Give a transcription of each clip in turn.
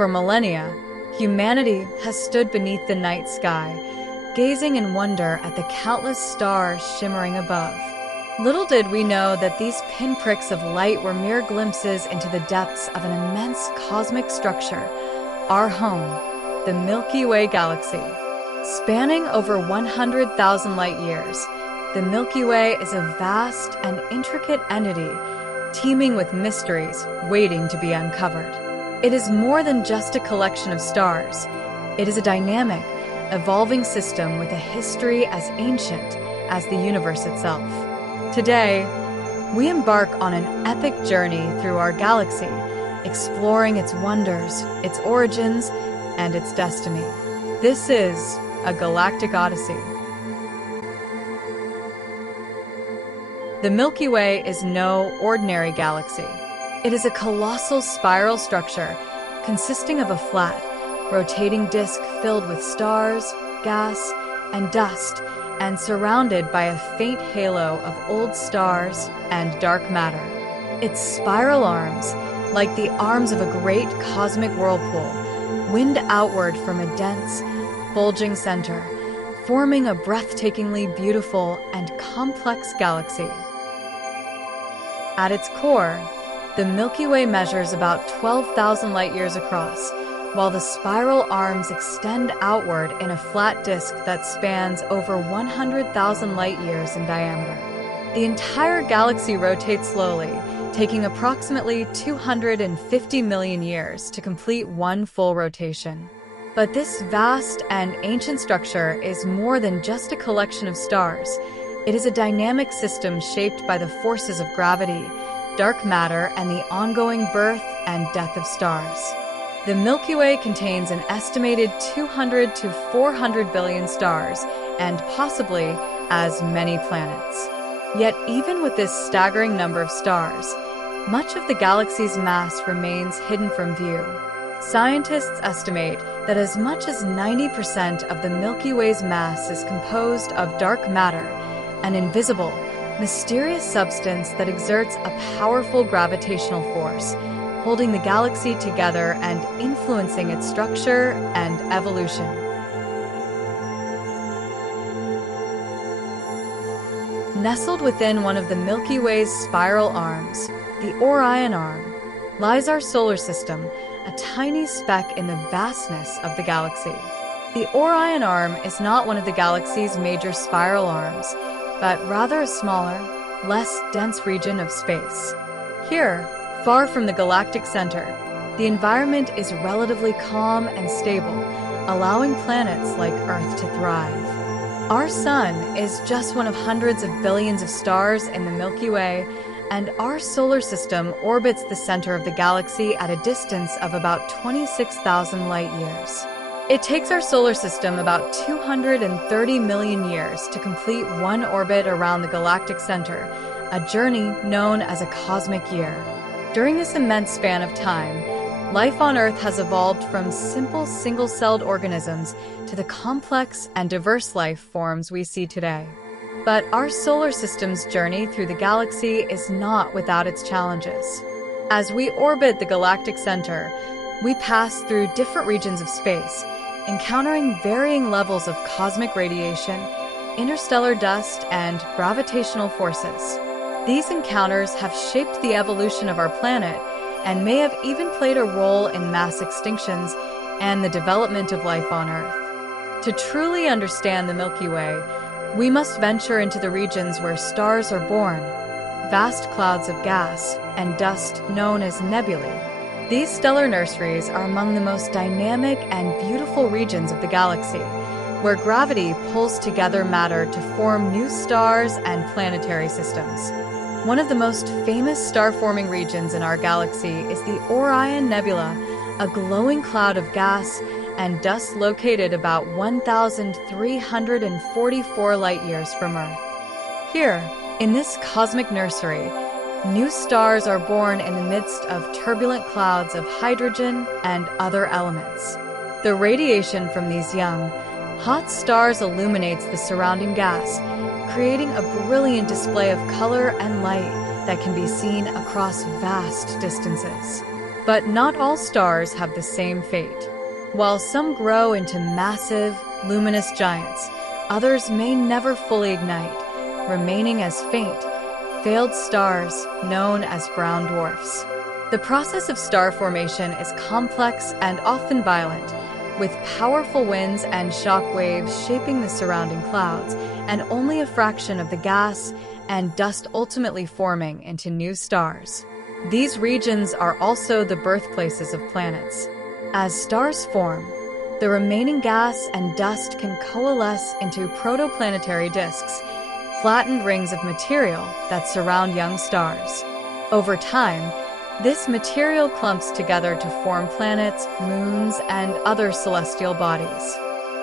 For millennia, humanity has stood beneath the night sky, gazing in wonder at the countless stars shimmering above. Little did we know that these pinpricks of light were mere glimpses into the depths of an immense cosmic structure, our home, the Milky Way galaxy. Spanning over 100,000 light years, the Milky Way is a vast and intricate entity, teeming with mysteries waiting to be uncovered. It is more than just a collection of stars. It is a dynamic, evolving system with a history as ancient as the universe itself. Today, we embark on an epic journey through our galaxy, exploring its wonders, its origins, and its destiny. This is a galactic Odyssey. The Milky Way is no ordinary galaxy. It is a colossal spiral structure consisting of a flat, rotating disk filled with stars, gas, and dust, and surrounded by a faint halo of old stars and dark matter. Its spiral arms, like the arms of a great cosmic whirlpool, wind outward from a dense, bulging center, forming a breathtakingly beautiful and complex galaxy. At its core, the Milky Way measures about 12,000 light-years across, while the spiral arms extend outward in a flat disk that spans over 100,000 light-years in diameter. The entire galaxy rotates slowly, taking approximately 250 million years to complete one full rotation. But this vast and ancient structure is more than just a collection of stars. It is a dynamic system shaped by the forces of gravity, dark matter, and the ongoing birth and death of stars. The Milky Way contains an estimated 200 to 400 billion stars, and possibly as many planets. Yet even with this staggering number of stars, much of the galaxy's mass remains hidden from view. Scientists estimate that as much as 90% of the Milky Way's mass is composed of dark matter, an invisible, mysterious substance that exerts a powerful gravitational force, holding the galaxy together and influencing its structure and evolution. Nestled within one of the Milky Way's spiral arms, the Orion Arm, lies our solar system, a tiny speck in the vastness of the galaxy. The Orion Arm is not one of the galaxy's major spiral arms, but rather a smaller, less dense region of space. Here, far from the galactic center, the environment is relatively calm and stable, allowing planets like Earth to thrive. Our Sun is just one of hundreds of billions of stars in the Milky Way, and our solar system orbits the center of the galaxy at a distance of about 26,000 light-years. It takes our solar system about 230 million years to complete one orbit around the galactic center, a journey known as a cosmic year. During this immense span of time, life on Earth has evolved from simple single-celled organisms to the complex and diverse life forms we see today. But our solar system's journey through the galaxy is not without its challenges. As we orbit the galactic center, we pass through different regions of space, encountering varying levels of cosmic radiation, interstellar dust, and gravitational forces. These encounters have shaped the evolution of our planet and may have even played a role in mass extinctions and the development of life on Earth. To truly understand the Milky Way, we must venture into the regions where stars are born, vast clouds of gas and dust known as nebulae. These stellar nurseries are among the most dynamic and beautiful regions of the galaxy, where gravity pulls together matter to form new stars and planetary systems. One of the most famous star-forming regions in our galaxy is the Orion Nebula, a glowing cloud of gas and dust located about 1,344 light-years from Earth. Here, in this cosmic nursery, new stars are born in the midst of turbulent clouds of hydrogen and other elements. The radiation from these young, hot stars illuminates the surrounding gas, creating a brilliant display of color and light that can be seen across vast distances. But not all stars have the same fate. While some grow into massive, luminous giants, others may never fully ignite, remaining as faint, failed stars known as brown dwarfs. The process of star formation is complex and often violent, with powerful winds and shock waves shaping the surrounding clouds, and only a fraction of the gas and dust ultimately forming into new stars. These regions are also the birthplaces of planets. As stars form, the remaining gas and dust can coalesce into protoplanetary disks, flattened rings of material that surround young stars. Over time, this material clumps together to form planets, moons, and other celestial bodies.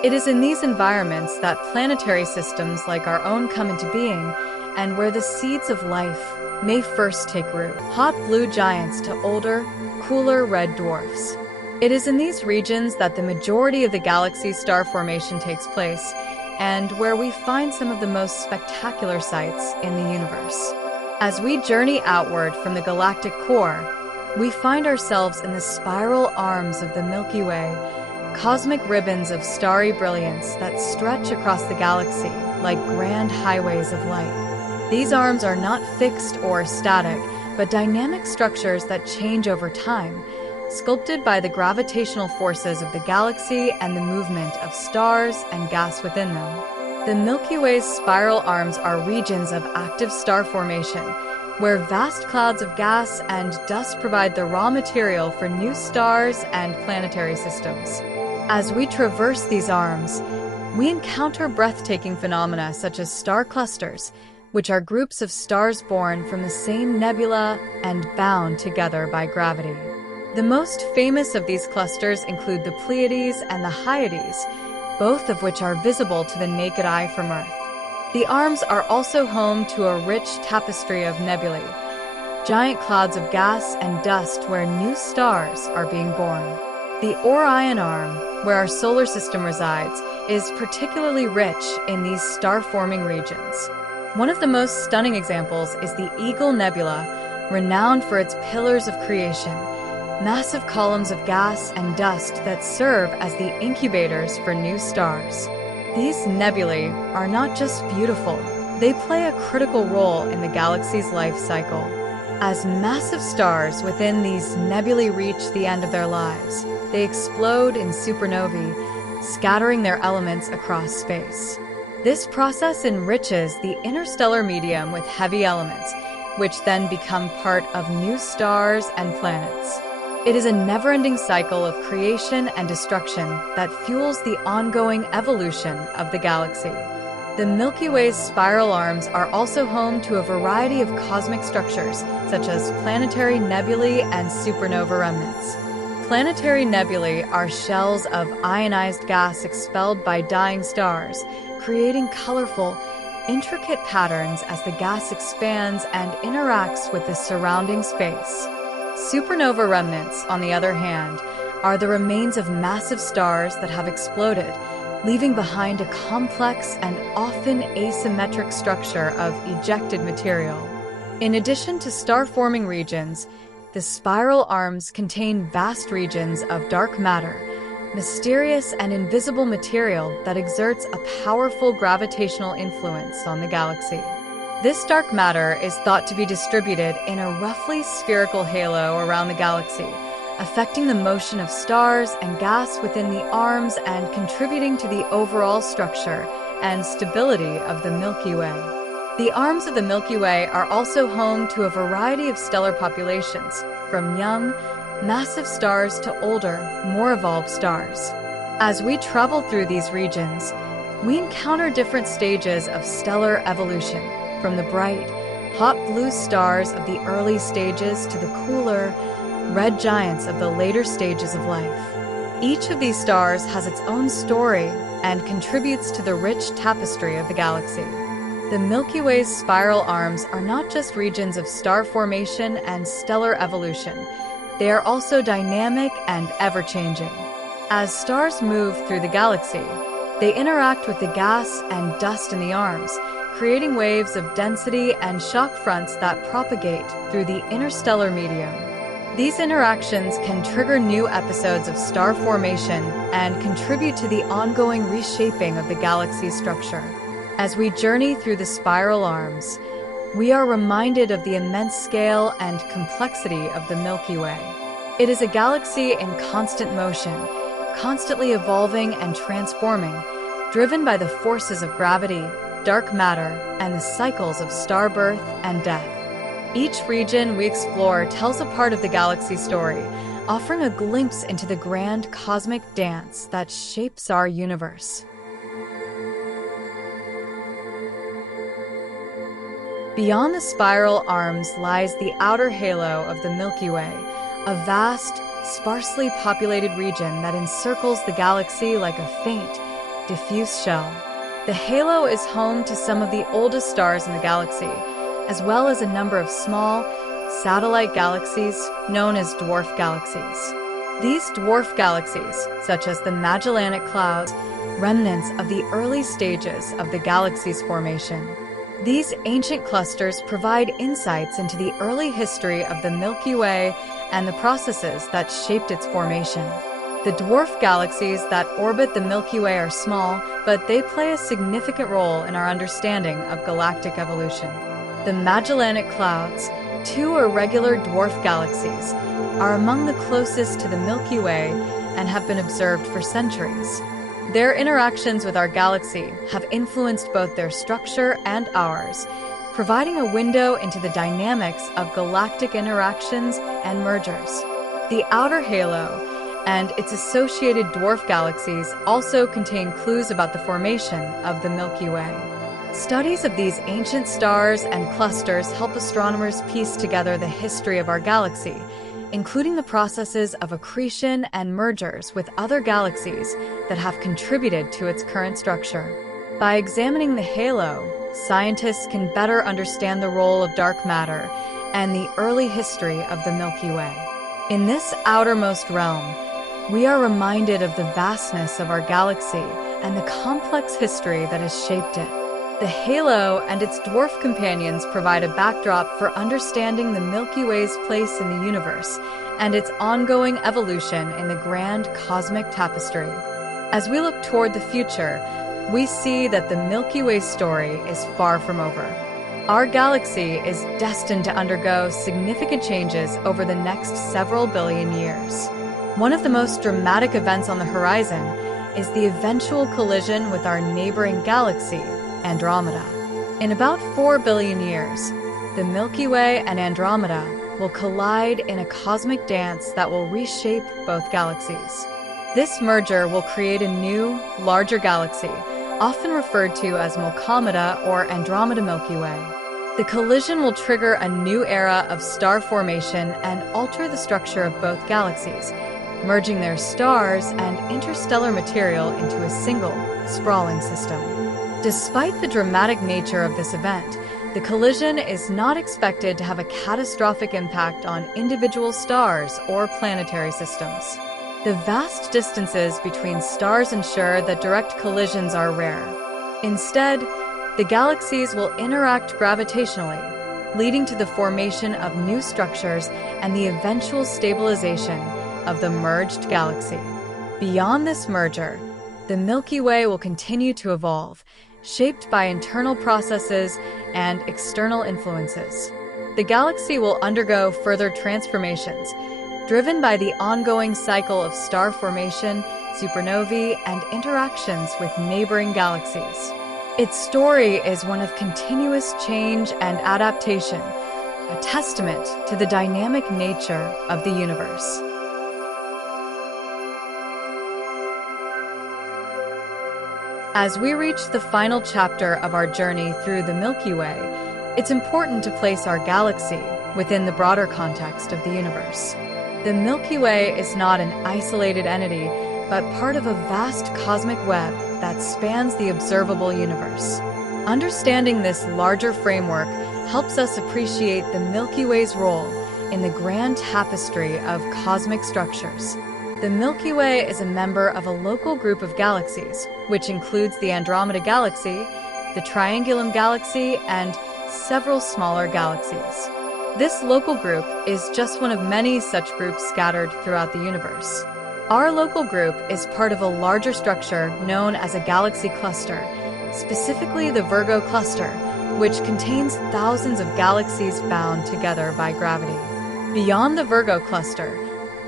It is in these environments that planetary systems like our own come into being, and where the seeds of life may first take root. Hot blue giants to older, cooler red dwarfs. It is in these regions that the majority of the galaxy's star formation takes place, and where we find some of the most spectacular sights in the universe. As we journey outward from the galactic core, we find ourselves in the spiral arms of the Milky Way, cosmic ribbons of starry brilliance that stretch across the galaxy like grand highways of light. These arms are not fixed or static, but dynamic structures that change over time, sculpted by the gravitational forces of the galaxy and the movement of stars and gas within them. The Milky Way's spiral arms are regions of active star formation, where vast clouds of gas and dust provide the raw material for new stars and planetary systems. As we traverse these arms, we encounter breathtaking phenomena such as star clusters, which are groups of stars born from the same nebula and bound together by gravity. The most famous of these clusters include the Pleiades and the Hyades, both of which are visible to the naked eye from Earth. The arms are also home to a rich tapestry of nebulae, giant clouds of gas and dust where new stars are being born. The Orion arm, where our solar system resides, is particularly rich in these star-forming regions. One of the most stunning examples is the Eagle Nebula, renowned for its pillars of creation, massive columns of gas and dust that serve as the incubators for new stars. These nebulae are not just beautiful, they play a critical role in the galaxy's life cycle. As massive stars within these nebulae reach the end of their lives, they explode in supernovae, scattering their elements across space. This process enriches the interstellar medium with heavy elements, which then become part of new stars and planets. It is a never-ending cycle of creation and destruction that fuels the ongoing evolution of the galaxy. The Milky Way's spiral arms are also home to a variety of cosmic structures, such as planetary nebulae and supernova remnants. Planetary nebulae are shells of ionized gas expelled by dying stars, creating colorful, intricate patterns as the gas expands and interacts with the surrounding space. Supernova remnants, on the other hand, are the remains of massive stars that have exploded, leaving behind a complex and often asymmetric structure of ejected material. In addition to star-forming regions, the spiral arms contain vast regions of dark matter, mysterious and invisible material that exerts a powerful gravitational influence on the galaxy. This dark matter is thought to be distributed in a roughly spherical halo around the galaxy, affecting the motion of stars and gas within the arms and contributing to the overall structure and stability of the Milky Way. The arms of the Milky Way are also home to a variety of stellar populations, from young, massive stars to older, more evolved stars. As we travel through these regions, we encounter different stages of stellar evolution, from the bright, hot blue stars of the early stages to the cooler, red giants of the later stages of life. Each of these stars has its own story and contributes to the rich tapestry of the galaxy. The Milky Way's spiral arms are not just regions of star formation and stellar evolution, they are also dynamic and ever-changing. As stars move through the galaxy, they interact with the gas and dust in the arms, creating waves of density and shock fronts that propagate through the interstellar medium. These interactions can trigger new episodes of star formation and contribute to the ongoing reshaping of the galaxy's structure. As we journey through the spiral arms, we are reminded of the immense scale and complexity of the Milky Way. It is a galaxy in constant motion, constantly evolving and transforming, driven by the forces of gravity, dark matter, and the cycles of star birth and death. Each region we explore tells a part of the galaxy's story, offering a glimpse into the grand cosmic dance that shapes our universe. Beyond the spiral arms lies the outer halo of the Milky Way, a vast, sparsely populated region that encircles the galaxy like a faint, diffuse shell. The halo is home to some of the oldest stars in the galaxy, as well as a number of small, satellite galaxies known as dwarf galaxies. These dwarf galaxies, such as the Magellanic Clouds, remnants of the early stages of the galaxy's formation. These ancient clusters provide insights into the early history of the Milky Way and the processes that shaped its formation. The dwarf galaxies that orbit the Milky Way are small, but they play a significant role in our understanding of galactic evolution. The Magellanic Clouds, two irregular dwarf galaxies, are among the closest to the Milky Way and have been observed for centuries. Their interactions with our galaxy have influenced both their structure and ours, providing a window into the dynamics of galactic interactions and mergers. The outer halo and its associated dwarf galaxies also contain clues about the formation of the Milky Way. Studies of these ancient stars and clusters help astronomers piece together the history of our galaxy, including the processes of accretion and mergers with other galaxies that have contributed to its current structure. By examining the halo, scientists can better understand the role of dark matter and the early history of the Milky Way. In this outermost realm, we are reminded of the vastness of our galaxy and the complex history that has shaped it. The halo and its dwarf companions provide a backdrop for understanding the Milky Way's place in the universe and its ongoing evolution in the grand cosmic tapestry. As we look toward the future, we see that the Milky Way story is far from over. Our galaxy is destined to undergo significant changes over the next several billion years. One of the most dramatic events on the horizon is the eventual collision with our neighboring galaxy, Andromeda. In about 4 billion years, the Milky Way and Andromeda will collide in a cosmic dance that will reshape both galaxies. This merger will create a new, larger galaxy, often referred to as Milkomeda or Andromeda Milky Way. The collision will trigger a new era of star formation and alter the structure of both galaxies, merging their stars and interstellar material into a single, sprawling system. Despite the dramatic nature of this event, the collision is not expected to have a catastrophic impact on individual stars or planetary systems. The vast distances between stars ensure that direct collisions are rare. Instead, the galaxies will interact gravitationally, leading to the formation of new structures and the eventual stabilization of the merged galaxy. Beyond this merger, the Milky Way will continue to evolve, shaped by internal processes and external influences. The galaxy will undergo further transformations, driven by the ongoing cycle of star formation, supernovae, and interactions with neighboring galaxies. Its story is one of continuous change and adaptation, a testament to the dynamic nature of the universe. As we reach the final chapter of our journey through the Milky Way, it's important to place our galaxy within the broader context of the universe. The Milky Way is not an isolated entity, but part of a vast cosmic web that spans the observable universe. Understanding this larger framework helps us appreciate the Milky Way's role in the grand tapestry of cosmic structures. The Milky Way is a member of a local group of galaxies, which includes the Andromeda Galaxy, the Triangulum Galaxy, and several smaller galaxies. This local group is just one of many such groups scattered throughout the universe. Our local group is part of a larger structure known as a galaxy cluster, specifically the Virgo cluster, which contains thousands of galaxies bound together by gravity. Beyond the Virgo cluster,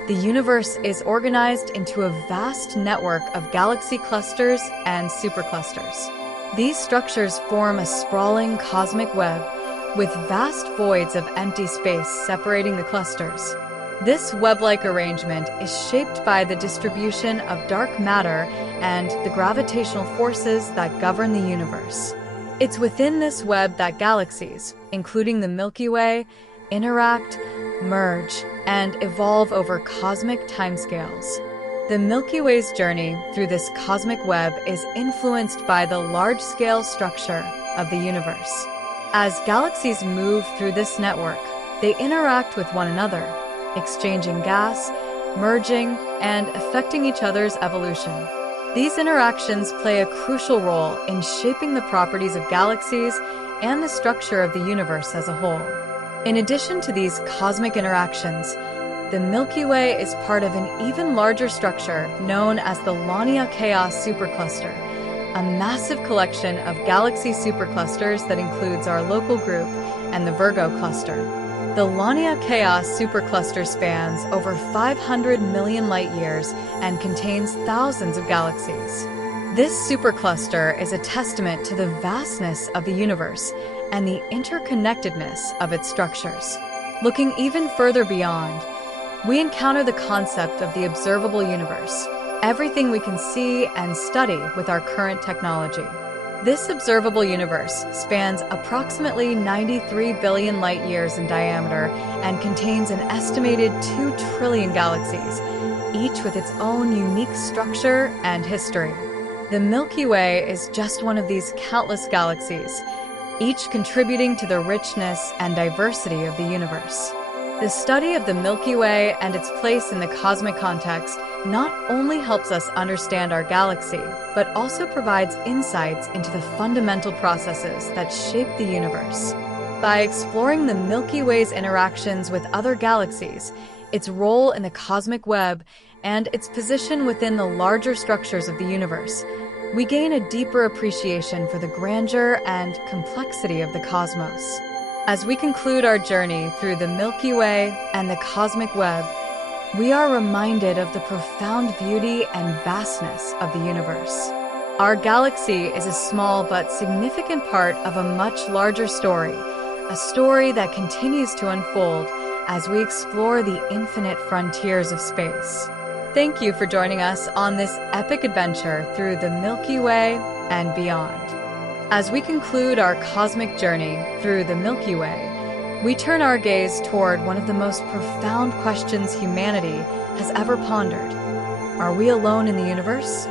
the universe is organized into a vast network of galaxy clusters and superclusters. These structures form a sprawling cosmic web with vast voids of empty space separating the clusters. This web-like arrangement is shaped by the distribution of dark matter and the gravitational forces that govern the universe. It's within this web that galaxies, including the Milky Way, interact, merge, and evolve over cosmic timescales. The Milky Way's journey through this cosmic web is influenced by the large-scale structure of the universe. As galaxies move through this network, they interact with one another, exchanging gas, merging, and affecting each other's evolution. These interactions play a crucial role in shaping the properties of galaxies and the structure of the universe as a whole. In addition to these cosmic interactions, the Milky Way is part of an even larger structure known as the Ionia Chaos Supercluster, a massive collection of galaxy superclusters that includes our local group and the Virgo cluster. The Ionia Chaos Supercluster spans over 500 million light-years and contains thousands of galaxies. This supercluster is a testament to the vastness of the universe and the interconnectedness of its structures. Looking even further beyond, we encounter the concept of the observable universe, everything we can see and study with our current technology. This observable universe spans approximately 93 billion light-years in diameter and contains an estimated 2 trillion galaxies, each with its own unique structure and history. The Milky Way is just one of these countless galaxies, each contributing to the richness and diversity of the universe. The study of the Milky Way and its place in the cosmic context not only helps us understand our galaxy, but also provides insights into the fundamental processes that shape the universe. By exploring the Milky Way's interactions with other galaxies, its role in the cosmic web, and its position within the larger structures of the universe, we gain a deeper appreciation for the grandeur and complexity of the cosmos. As we conclude our journey through the Milky Way and the cosmic web, we are reminded of the profound beauty and vastness of the universe. Our galaxy is a small but significant part of a much larger story, a story that continues to unfold as we explore the infinite frontiers of space. Thank you for joining us on this epic adventure through the Milky Way and beyond. As we conclude our cosmic journey through the Milky Way, we turn our gaze toward one of the most profound questions humanity has ever pondered. Are we alone in the universe?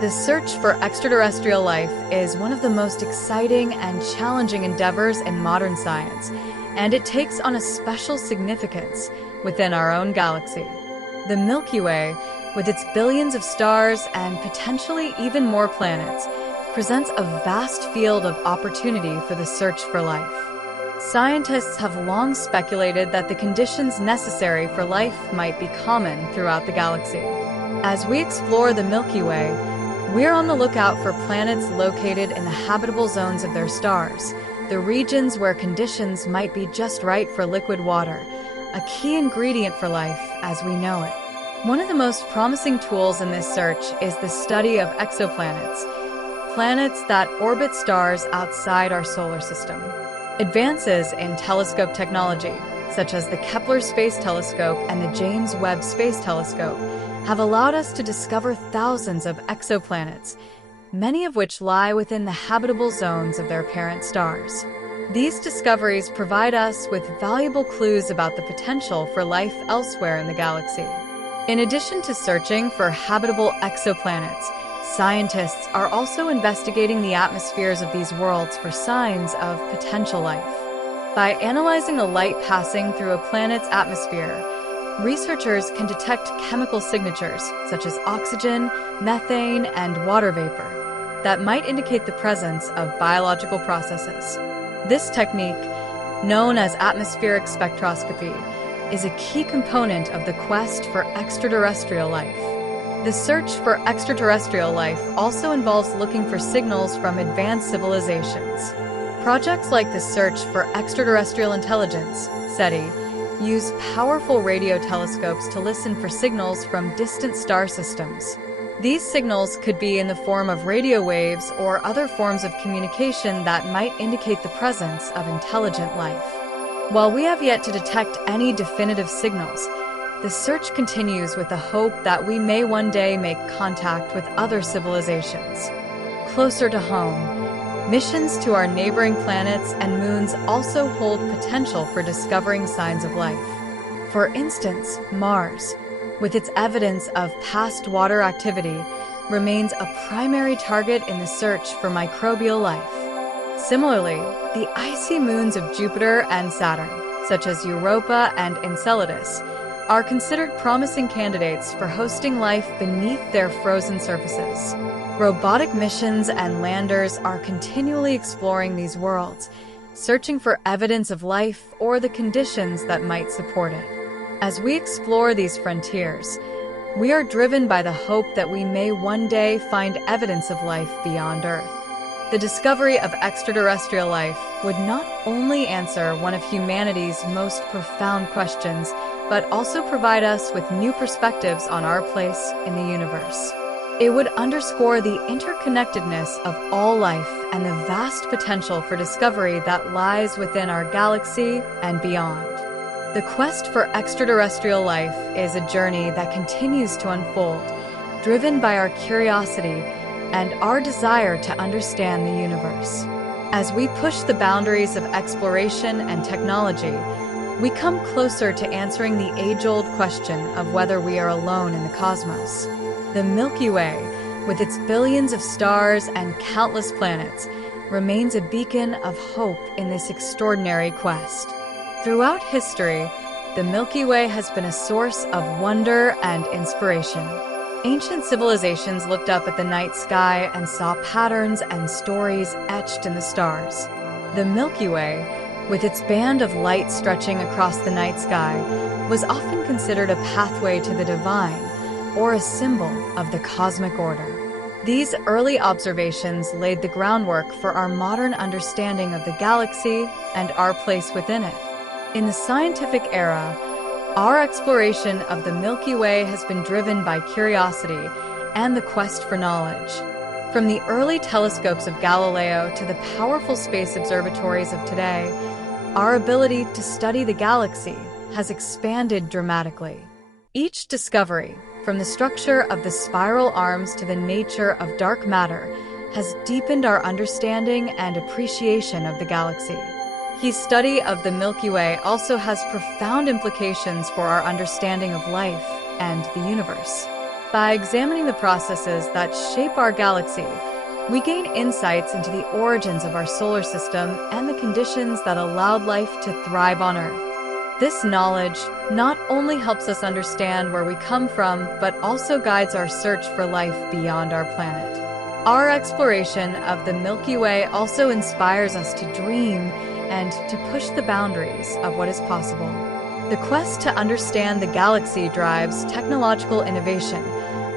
The search for extraterrestrial life is one of the most exciting and challenging endeavors in modern science, and it takes on a special significance within our own galaxy. The Milky Way, with its billions of stars and potentially even more planets, presents a vast field of opportunity for the search for life. Scientists have long speculated that the conditions necessary for life might be common throughout the galaxy. As we explore the Milky Way, we're on the lookout for planets located in the habitable zones of their stars, the regions where conditions might be just right for liquid water, a key ingredient for life as we know it. One of the most promising tools in this search is the study of exoplanets, planets that orbit stars outside our solar system. Advances in telescope technology, such as the Kepler Space Telescope and the James Webb Space Telescope, have allowed us to discover thousands of exoplanets, many of which lie within the habitable zones of their parent stars. These discoveries provide us with valuable clues about the potential for life elsewhere in the galaxy. In addition to searching for habitable exoplanets, scientists are also investigating the atmospheres of these worlds for signs of potential life. By analyzing the light passing through a planet's atmosphere, researchers can detect chemical signatures such as oxygen, methane, and water vapor that might indicate the presence of biological processes. This technique, known as atmospheric spectroscopy, is a key component of the quest for extraterrestrial life. The search for extraterrestrial life also involves looking for signals from advanced civilizations. Projects like the Search for Extraterrestrial Intelligence, SETI, use powerful radio telescopes to listen for signals from distant star systems. These signals could be in the form of radio waves or other forms of communication that might indicate the presence of intelligent life. While we have yet to detect any definitive signals, the search continues with the hope that we may one day make contact with other civilizations. Closer to home, missions to our neighboring planets and moons also hold potential for discovering signs of life. For instance, Mars, with its evidence of past water activity, remains a primary target in the search for microbial life. Similarly, the icy moons of Jupiter and Saturn, such as Europa and Enceladus, are considered promising candidates for hosting life beneath their frozen surfaces. Robotic missions and landers are continually exploring these worlds, searching for evidence of life or the conditions that might support it. As we explore these frontiers, we are driven by the hope that we may one day find evidence of life beyond Earth. The discovery of extraterrestrial life would not only answer one of humanity's most profound questions, but also provide us with new perspectives on our place in the universe. It would underscore the interconnectedness of all life and the vast potential for discovery that lies within our galaxy and beyond. The quest for extraterrestrial life is a journey that continues to unfold, driven by our curiosity and our desire to understand the universe. As we push the boundaries of exploration and technology, we come closer to answering the age-old question of whether we are alone in the cosmos. The Milky Way, with its billions of stars and countless planets, remains a beacon of hope in this extraordinary quest. Throughout history, the Milky Way has been a source of wonder and inspiration. Ancient civilizations looked up at the night sky and saw patterns and stories etched in the stars. The Milky Way, with its band of light stretching across the night sky, was often considered a pathway to the divine, or a symbol of the cosmic order. These early observations laid the groundwork for our modern understanding of the galaxy and our place within it. In the scientific era, our exploration of the Milky Way has been driven by curiosity and the quest for knowledge. From the early telescopes of Galileo to the powerful space observatories of today, our ability to study the galaxy has expanded dramatically. Each discovery, from the structure of the spiral arms to the nature of dark matter, has deepened our understanding and appreciation of the galaxy. The study of the Milky Way also has profound implications for our understanding of life and the universe. By examining the processes that shape our galaxy, we gain insights into the origins of our solar system and the conditions that allowed life to thrive on Earth. This knowledge not only helps us understand where we come from, but also guides our search for life beyond our planet. Our exploration of the Milky Way also inspires us to dream and to push the boundaries of what is possible. The quest to understand the galaxy drives technological innovation,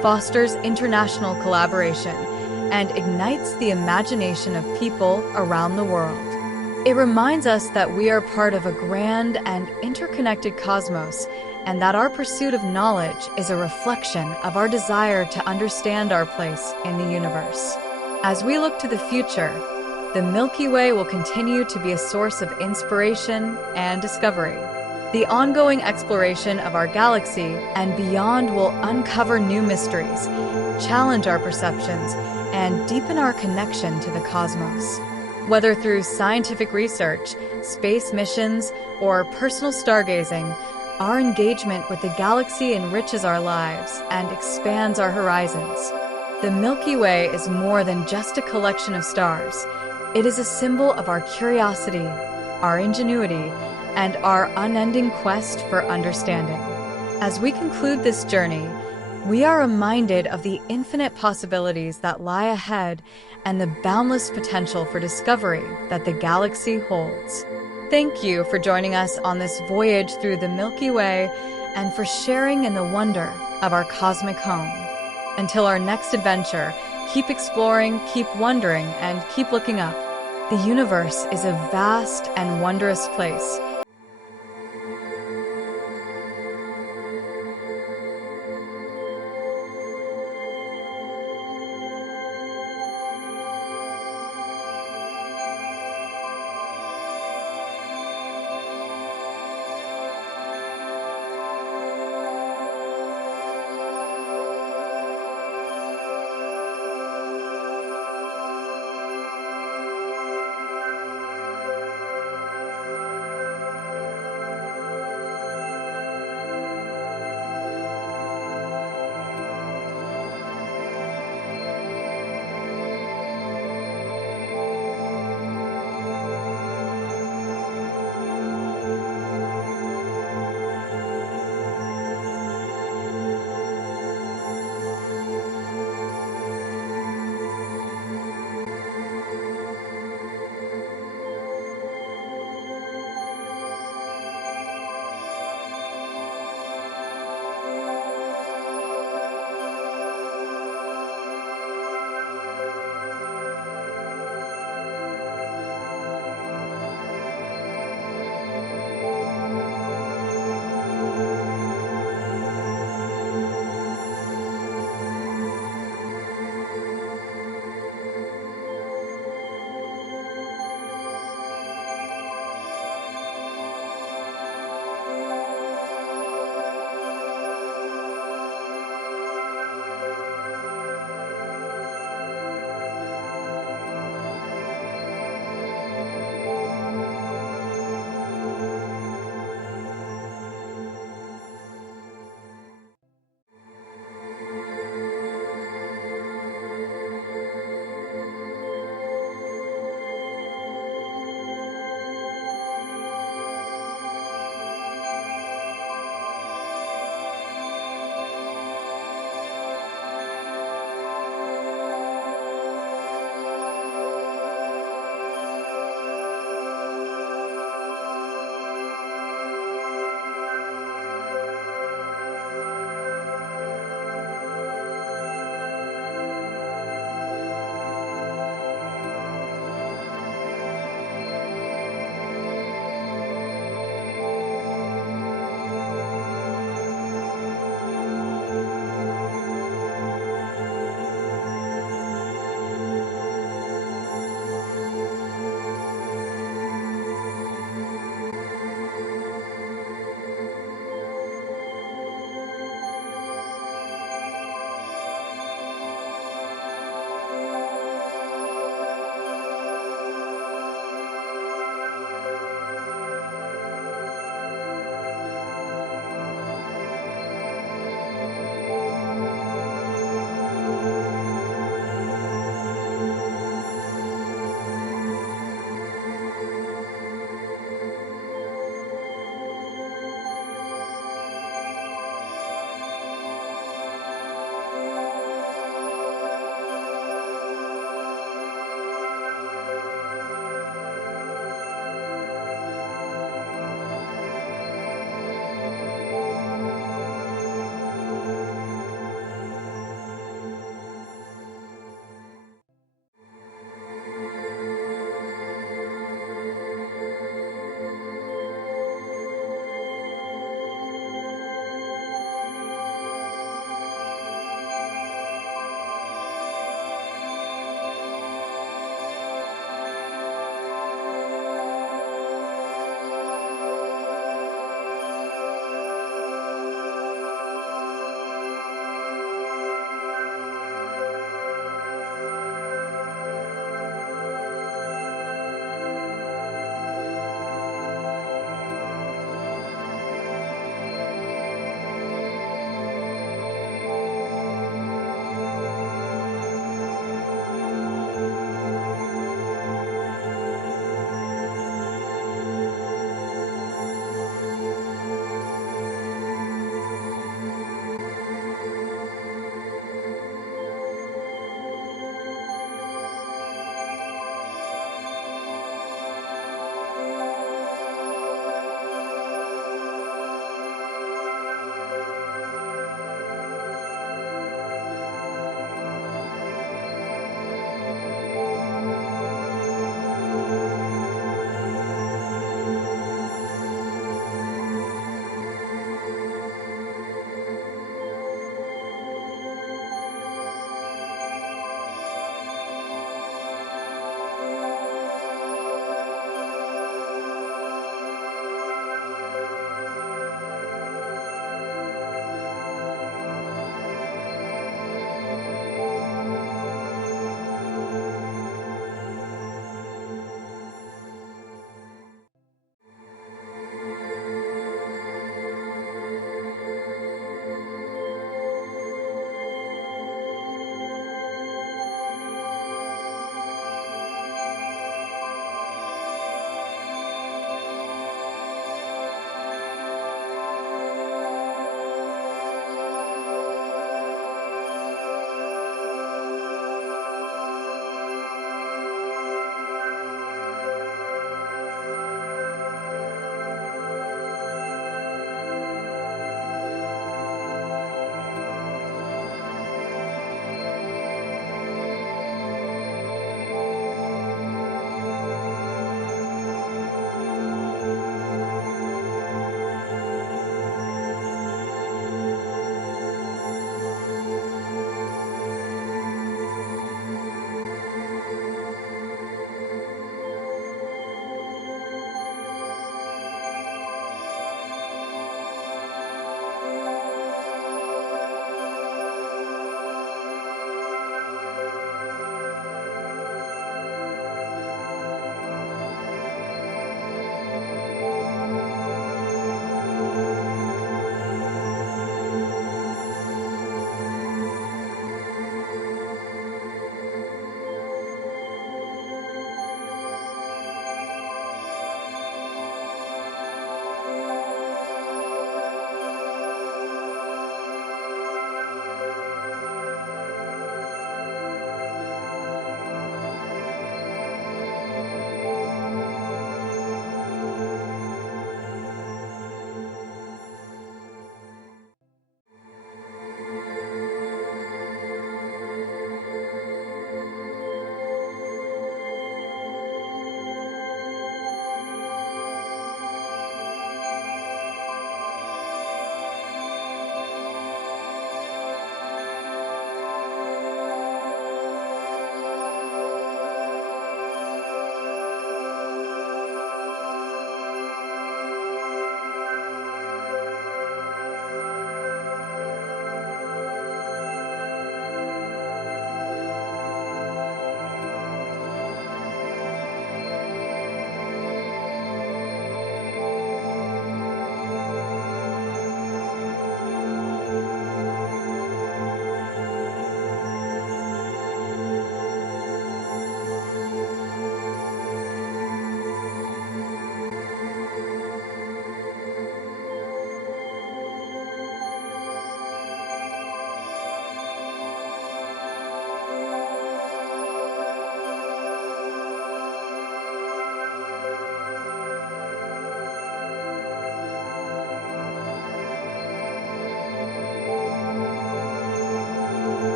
fosters international collaboration, and ignites the imagination of people around the world. It reminds us that we are part of a grand and interconnected cosmos, and that our pursuit of knowledge is a reflection of our desire to understand our place in the universe. As we look to the future, the Milky Way will continue to be a source of inspiration and discovery. The ongoing exploration of our galaxy and beyond will uncover new mysteries, challenge our perceptions, and deepen our connection to the cosmos. Whether through scientific research, space missions, or personal stargazing, our engagement with the galaxy enriches our lives and expands our horizons. The Milky Way is more than just a collection of stars. It is a symbol of our curiosity, our ingenuity, and our unending quest for understanding. As we conclude this journey, we are reminded of the infinite possibilities that lie ahead and the boundless potential for discovery that the galaxy holds. Thank you for joining us on this voyage through the Milky Way and for sharing in the wonder of our cosmic home. Until our next adventure, keep exploring, keep wondering, and keep looking up. The universe is a vast and wondrous place,